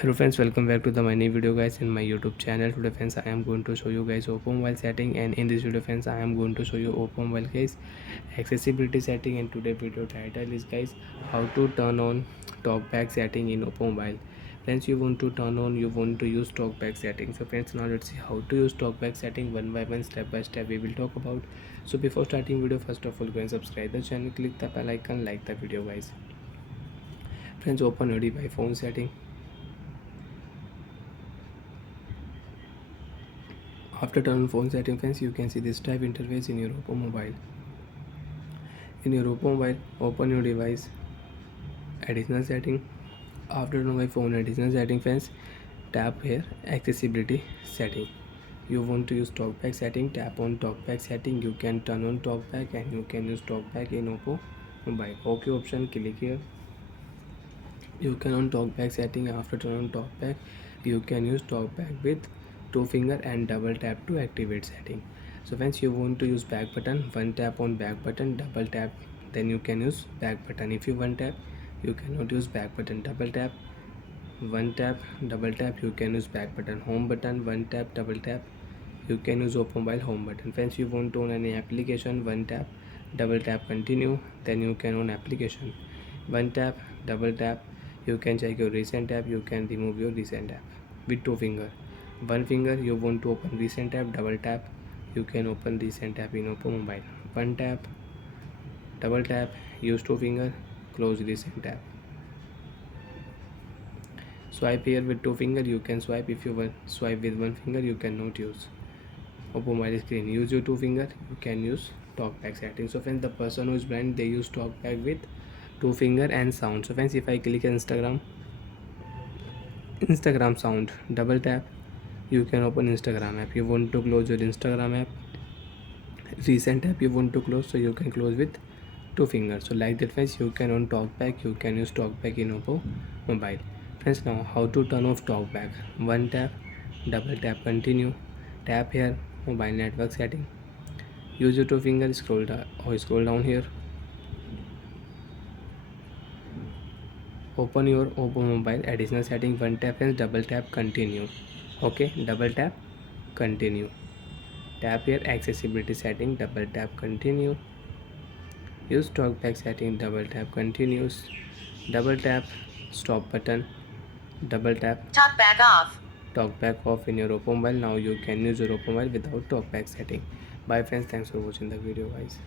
Hello friends, welcome back to my new video guys in my YouTube channel. Today friends, I am going to show you guys oppo mobile setting, and in this video friends, I am going to show you oppo mobile guys accessibility setting. And today video title is guys how to turn on talkback setting in oppo mobile. Friends, you want to use talkback setting. So friends, now let's see how to use talkback setting one by one, step by step we will talk about. So before starting video, first of all go and subscribe the channel, click the bell icon, like the video guys. Friends, open your device phone setting. After turn on phone setting friends, you can see this type interface in your oppo mobile. In your oppo mobile, open your device additional setting. After turn on my phone additional setting friends, tap here accessibility setting. You want to use talkback setting, tap on talkback setting. You can turn on talkback and you can use talkback in oppo mobile. OK option, click here. You can on talkback setting. After turn on talkback, you can use talkback with two finger and double tap to activate setting. So once you want to use back button, one tap on back button, double tap, then you can use back button. If you one tap, you cannot use back button. Double tap, one tap, double tap, you can use back button. Home button, one tap, double tap, you can use oppo mobile home button. Friends, you want to on any application, one tap, double tap, continue, then you can on application. One tap, double tap, you can check your recent app, you can remove your recent app with two finger. One finger, you want to open recent app, double tap, you can open recent app in oppo mobile. One tap, double tap, use two finger, close recent app. Swipe here with two finger, you can swipe. If you swipe with one finger, you cannot use oppo mobile screen. Use your two finger, you can use talkback setting. So friends, the person who is blind, they use talkback with two finger and sound. So friends, if I click Instagram sound, double tap, you can open Instagram app. You want to close your Instagram app, recent app you want to close, so you can close with two fingers. So like that friends, you can on talkback, you can use talkback in oppo mobile. Friends, now how to turn off talkback. One tap, double tap, continue, tap here mobile network setting, use your two finger, scroll down or scroll down here, open your oppo mobile additional setting. One tap friends, double tap, continue. Okay, double tap, continue, tap here accessibility setting, double tap, continue, use talkback setting, double tap, continues, double tap stop button, double tap talkback off, talkback off in your oppo mobile. Now you can use your oppo mobile without talkback setting. Bye friends, thanks for watching the video guys.